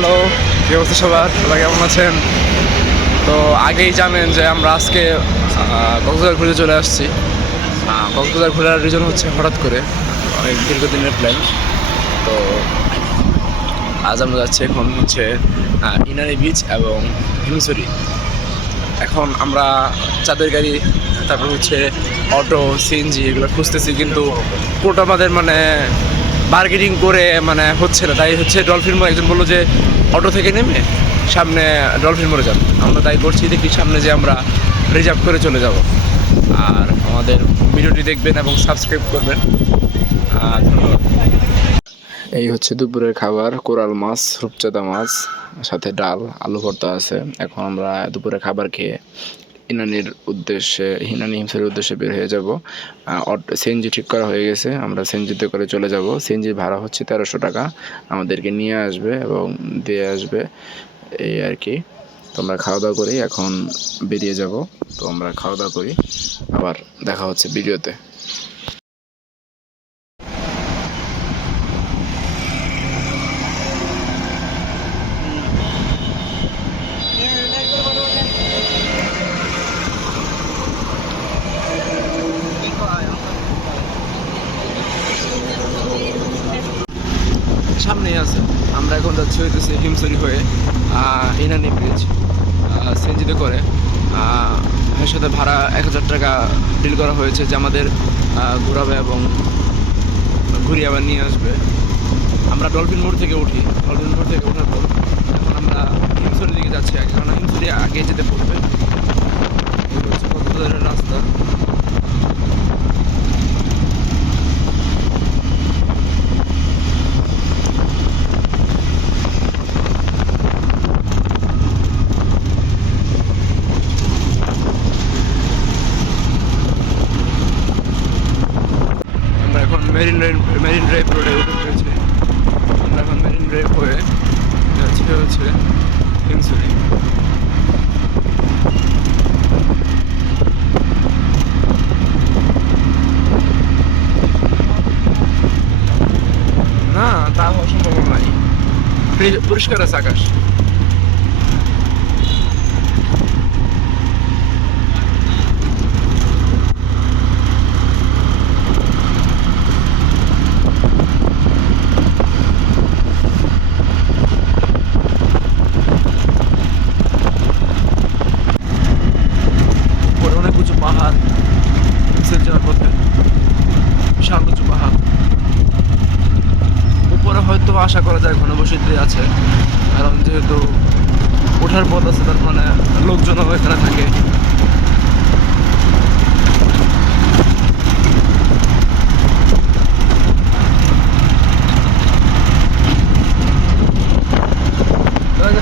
Hello, কি অবস্থা সবার? সবাই কেমন আছেন? তো আগেই জানেন যে আমরা আজকে কক্সবাজার ঘুরে চলে আসছি। কক্সবাজার ঘোরার রিজন হচ্ছে হঠাৎ করে অনেক দীর্ঘদিনের প্ল্যান। তো আজ আমরা যাচ্ছি এখন হচ্ছে ইনানি বিচ এবং হিমছড়ি। এখন আমরা চাঁদের গাড়ি, তারপর হচ্ছে অটো, সিএনজি এগুলো খুঁজতেছি, কিন্তু কোনোটা আমাদের মানে বার্গেনিং করে মানে হচ্ছে না। তাই হচ্ছে ডলফিন মোড়, একজন বললো যে অটো থেকে নেমে সামনে ডলফিন মোড়ে যান। আমরা তাই করছি, দেখি সামনে যে আমরা রিজার্ভ করে চলে যাব। আর আমাদের ভিডিওটি দেখবেন এবং সাবস্ক্রাইব করবেন। ধন্যবাদ। এই হচ্ছে দুপুরের খাবার, কোরাল মাছ, রূপচাঁদা মাছ, সাথে ডাল, আলু ভর্তা আছে। এখন আমরা দুপুরে খাবার খেয়ে হিনানি হিমসের উদ্দেশ্যে বের হয়ে যাব। সিএনজি ঠিক করা হয়ে গেছে, আমরা সিএনজিতে করে চলে যাব। সিএনজির ভাড়া হচ্ছে 1300 টাকা, আমাদেরকে নিয়ে আসবে এবং দিয়ে আসবে, এই আর কি। তো আমরা খাওয়া দাওয়া করি, এখন বেরিয়ে যাব। তো আমরা খাওয়া দাওয়া করি, আবার দেখা হচ্ছে ভিডিওতে। সামনেই আছে, আমরা এখন যাচ্ছি হইতেছে হিমছড়ি হয়ে ইনানি ব্রিজ সিএনজিতে করে। এর সাথে ভাড়া 1000 টাকা ডিল করা হয়েছে, যে আমাদের ঘোরাবে এবং ঘুরিয়ে আবার নিয়ে আসবে। আমরা ডলফিন মোড় থেকে উঠি, ডলফিন মোড় থেকে ওঠার পর এখন আমরা হিমছড়ির দিকে যাচ্ছি, কারণ হিমছড়ি আগে যেতে পড়বে। এটা হচ্ছে কক্সবাজারের রাস্তা। এখন মেরিন ড্রাইভ রোডে উঠে পড়েছে। আমরা এখন মেরিন ড্রাইভ হয়ে যাচ্ছি হচ্ছে হিমছড়ি। না, তা হওয়া সম্ভব নাই, পরিষ্কার আছে আকাশ। অনেক উঁচু পাহাড়, যাওয়ার পথে বিশাল উঁচু পাহাড়। উপরে হয়তো আশা করা যায় ঘনবসতি আছে, কারণ যেহেতু ওঠার পথ আছে, তার মানে লোকজনও এখানে থাকে।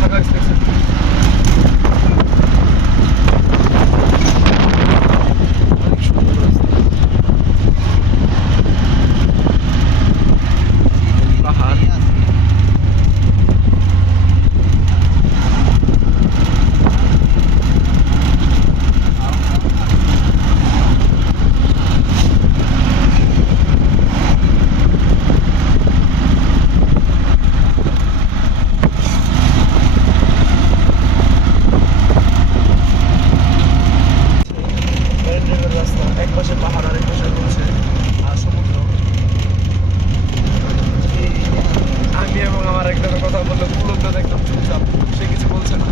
ফাঁকা রাস্তা, এক পাশে পাহাড় আর এক পাশে হচ্ছে সমুদ্র। আমি এবং আমার একটা কথা বললে পুলকদার একদম চুপচাপ, সে কিছু বলছে না।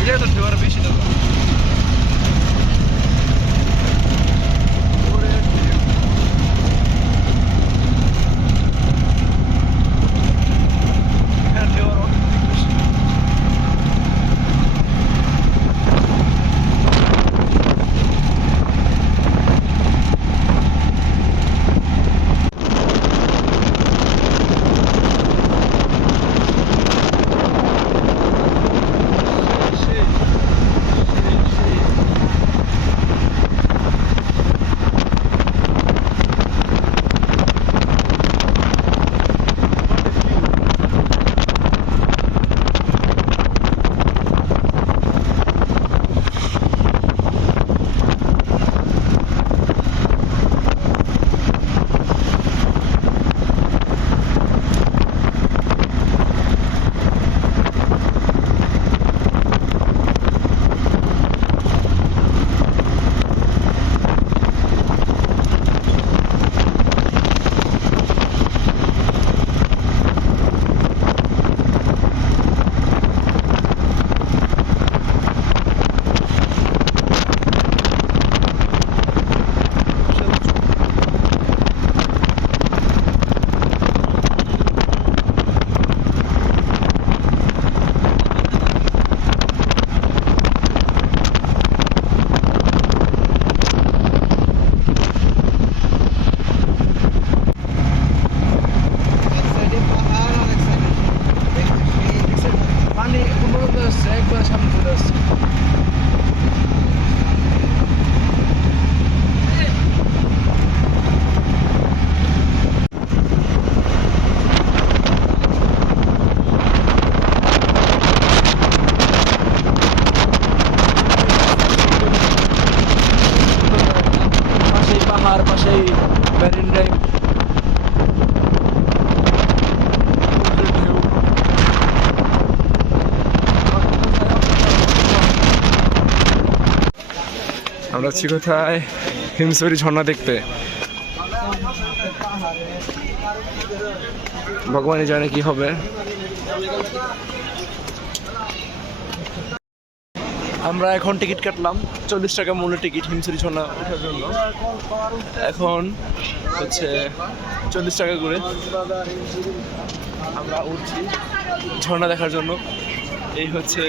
এটা তো ঢেউর বেশি না। মেরিন ড্রাইভ, আমরা আছি কোথায়? হিমছড়ি ঝর্ণা দেখতে। ভগবানই জানে কি হবে। আমরা এখন টিকিট কাটলাম, 40 টাকা মূল্যের টিকিট হিমছড়ি ঝর্ণা ওঠার জন্য। এখন হচ্ছে 40 টাকা করে আমরা উঠছি ঝর্ণা দেখার জন্য। এই হচ্ছে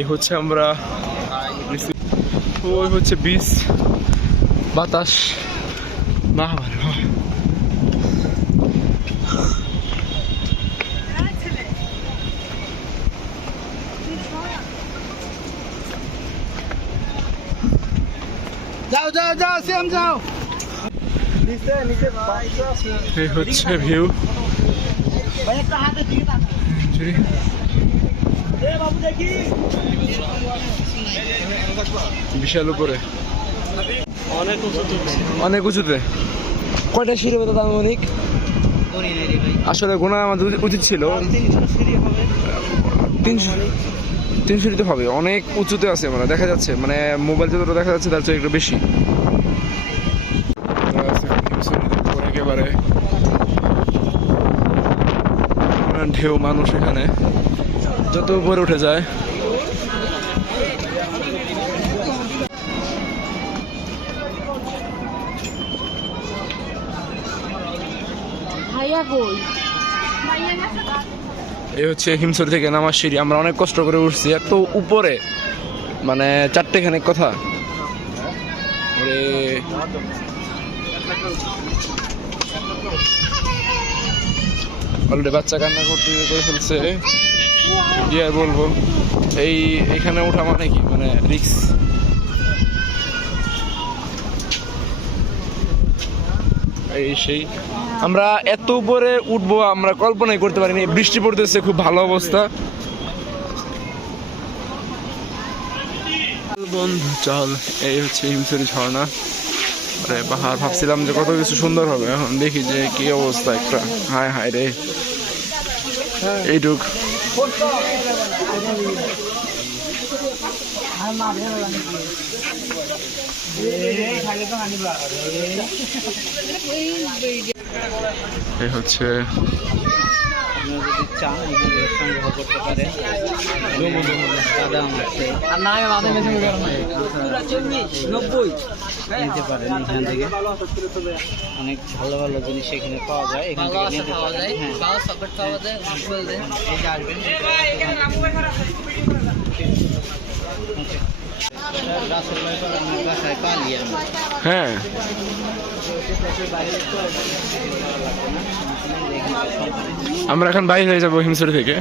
এই হচ্ছে আমরা, ওই হচ্ছে বিচ, বাতাস না ভালো। যাও যাও যাও সিএম যাও। এই হচ্ছে ভিউ। বিশাল উপরে, অনেক উঁচুতে। কয়টা সিঁড়ি হবে দাদা অনেক? আসলে গোনা আমাদের উচিত ছিল। 3 সিঁড়িতে হবে, অনেক উঁচুতে আছে। মানে দেখা যাচ্ছে, মানে মোবাইল যতটা দেখা যাচ্ছে তার চেয়ে একটু বেশি। একেবারে ঢেউ, মানুষ এখানে যত উপরে উঠে যায়। এই হচ্ছে হিমছড়ি থেকে নামার সিঁড়ি। আমরা অনেক কষ্ট করে উঠছি, এত উপরে, মানে 4টেখানেক কথা। অলরেডি বাচ্চা কান্না করতে করে ফেলছে। কি আর বলবো, এইখানে ওঠা মানে কি, মানে রিস্ক। এই সেই আমরা এত উপরে উঠবো আমরা কল্পনাই করতে পারিনি। বৃষ্টি পড়তেছে, খুব ভালো অবস্থা। বন্ধু চল, এই হচ্ছে হিমছড়ি ঝর্ণা। আরে পাহাড়, ভাবছিলাম যে কত কিছু সুন্দর হবে, এখন দেখি যে কি অবস্থা একটা। হায় হায় রে, এইটুক এই হচ্ছে। নিতে পারেন এখান থেকে, অনেক ভালো ভালো জিনিস এখানে পাওয়া যায়। এখান থেকে নিতে পারেন। এই যে আসবেন, হ্যাঁ আমরা এখন বাইরে হয়ে যাবো হিমছড়ি থেকে।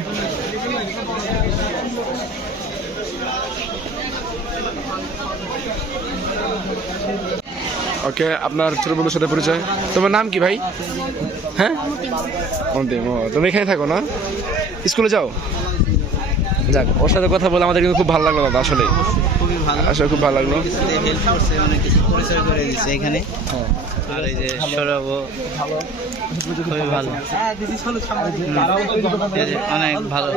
ওকে, আপনার ছোট বন্ধুর সাথে পরিচয়। তোমার নাম কি ভাই? হ্যাঁ, অন্তিম। ও, তুমি এখানে থাকো না, স্কুলে যাও? যাক, ওর সাথে কথা বলে আমাদের কিন্তু খুব ভালো লাগলো দাদা। আসলে খুবই ভালো, আসলে খুব ভালো লাগলো। হেল্প করছে, অনেক কিছু পরিচয় করে দিচ্ছে এখানে। আর এই যে সৌরভও ভালো, খুবই ভালো, অনেক ভালো।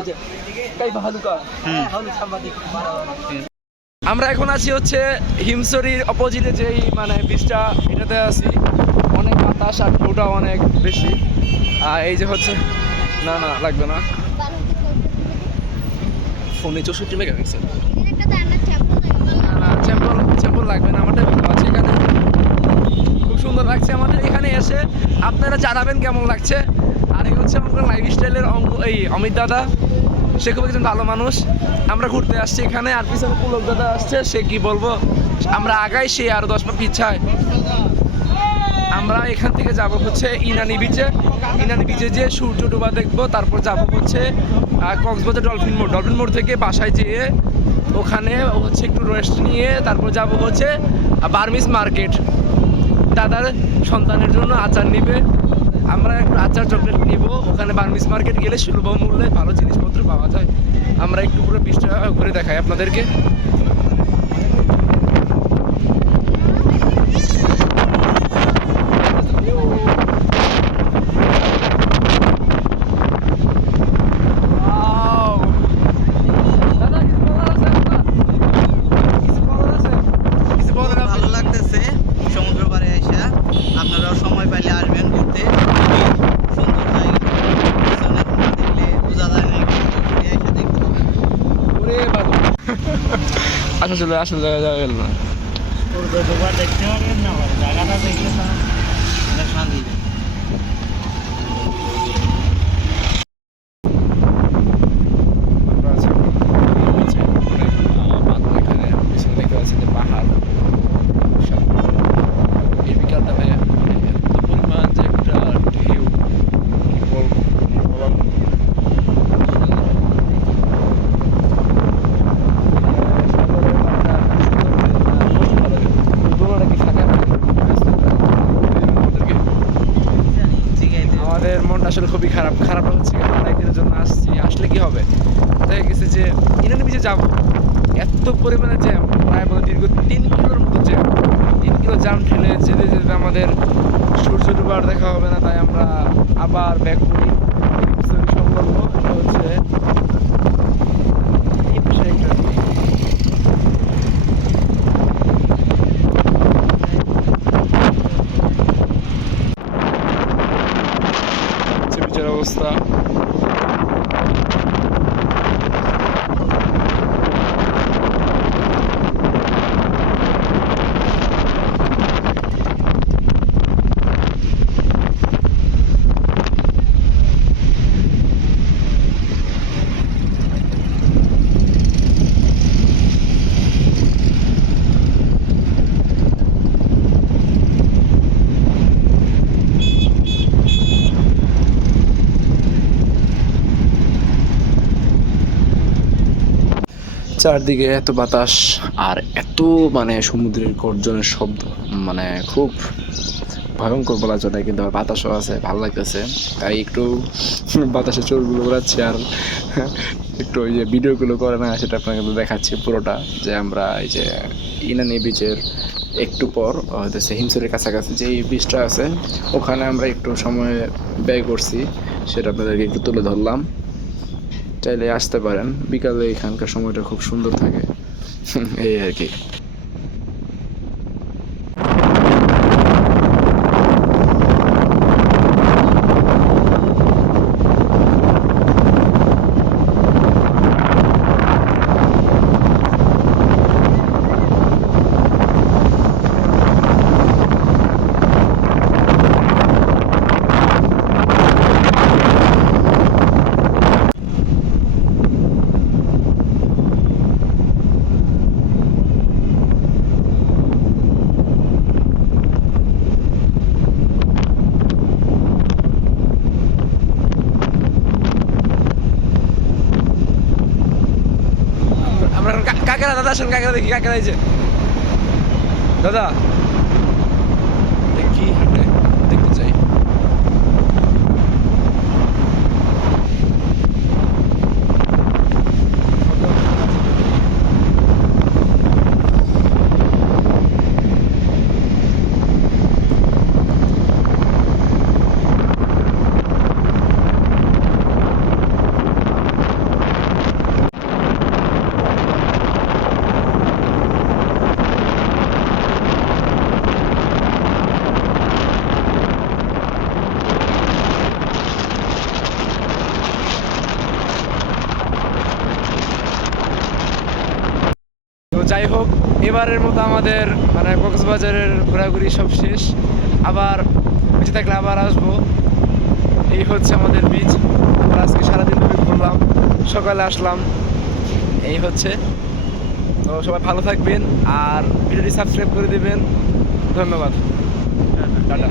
আমরা এখন আছি হচ্ছে হিমছড়ির অপোজিটে, যেই মানে বিচটা, এটাতে আছি। অনেক বাতাস আর ঢেউটাও অনেক বেশি। আর এই যে হচ্ছে, না না লাগবে না, ফোনে 64 মেগাপিক্সেল। না চ্যাম্পল লাগবে না, আমারটাই ভালো আছে। এখানে খুব সুন্দর লাগছে আমাদের এখানে এসে। আপনারা জানাবেন কেমন লাগছে। আর এই হচ্ছে আমাদের লাইফস্টাইলের এই অমিত দাদা, সে খুব একজন ভালো মানুষ। আমরা ঘুরতে আসছি এখানে, আর পিছনে পুলক দাদা আসছে। সে কি বলবো, আমরা আগাই, সে আরো 10 পা পিছায়। আমরা এখান থেকে যাব হচ্ছে ইনানি বিচে। ইনানি বিচে যে সূর্য ডোবা দেখবো, তারপর যাব হচ্ছে কক্সবাজার ডলফিন মোড়। ডলফিন মোড় থেকে বাসায় যেয়ে ওখানে হচ্ছে একটু রেস্ট নিয়ে তারপর যাব হচ্ছে বার্মিস মার্কেট। দাদার সন্তানের জন্য আচার নিবে, আমরা একটু আচার চকলেট নিব। ওখানে বার্মিস মার্কেট গেলে সুলভ মূল্যে ভালো জিনিসপত্র পাওয়া যায়। আমরা একটু পুরো 20 টাকা করে দেখাই আপনাদেরকে। ভালো লাগতেছে সমুদ্র পাড়ে আইসা। আপনারাও সময় পাইলে আসবেন ঘুরতে, সুন্দর জায়গা। পিছনে না দেখলে বোঝা যায় না, একটু ঘুরে আইসা দেখতে হবে। আচ্ছা চলে আসলে যাওয়া গেল না। সূর্য ডোবা দেখতে পারবেন না, জায়গাটা দেখলে তো শান্তি দেয়। আমরা আছি নিচে, অনেক এখানে পিছনে দেখতে পাচ্ছি যে পাহাড়। বিশাল। এই বিকালটাতে মানে এত পরিমাণ যে একটা ঢেউ, কি বলবো, বলার মতো না। আমাদের মনটা আসলে খুবই খারাপ। খারাপ হচ্ছে কি, আমরা একদিনের জন্য আসছি, আসলে কি হবে, দেখা গেছে যে ইনানি বিচে যাবো, এত পরিমাণে জ্যাম, প্রায় বলে দীর্ঘ 3 কিলোর মতো জ্যাম। 3 কিলো জ্যাম ঠেলে যেতে যেতে আমাদের সূর্য ডুবার দেখা হবে না, তাই আমরা আবার ব্যাক করি। সম্পর্ক এটা হচ্ছে এই পাশে একটা বিচের অবস্থা। চারদিকে এত বাতাস আর এত মানে সমুদ্রের গর্জনের শব্দ, মানে খুব ভয়ঙ্কর বলা চলে, কিন্তু আবার বাতাসও আছে, ভালো লাগতেছে। তাই একটু বাতাসে চোরগুলো ঘোরাচ্ছি আর একটু ওই যে ভিডিওগুলো করে না সেটা আপনাকে দেখাচ্ছি পুরোটা। যে আমরা এই যে ইনানি বিচের একটু পর হইতেছে হিমসরের কাছাকাছি যে বিচটা আছে, ওখানে আমরা একটু সময় ব্যয় করছি, সেটা আপনাদেরকে একটু তুলে ধরলাম। চাইলে আসতে পারেন, বিকালে এখানকার সময়টা খুব সুন্দর থাকে। এই আর কি। আমরা এখন কাকেরা, দাদা আসেন, কাকেরা দেখি, কাকেরা এই যে দাদা কি হাঁটে দেখতে চাই। তো যাই হোক, এবারের মতো আমাদের মানে কক্সবাজারের ঘোরাঘুরি সব শেষ। আবার বেঁচে থাকলে আবার আসবো। এই হচ্ছে আমাদের বিচ। আমরা আজকে সারাদিন ধরে ঘুরলাম, সকালে আসলাম, এই হচ্ছে। তো সবাই ভালো থাকবেন আর ভিডিওটি সাবস্ক্রাইব করে দেবেন। ধন্যবাদ। টাটা।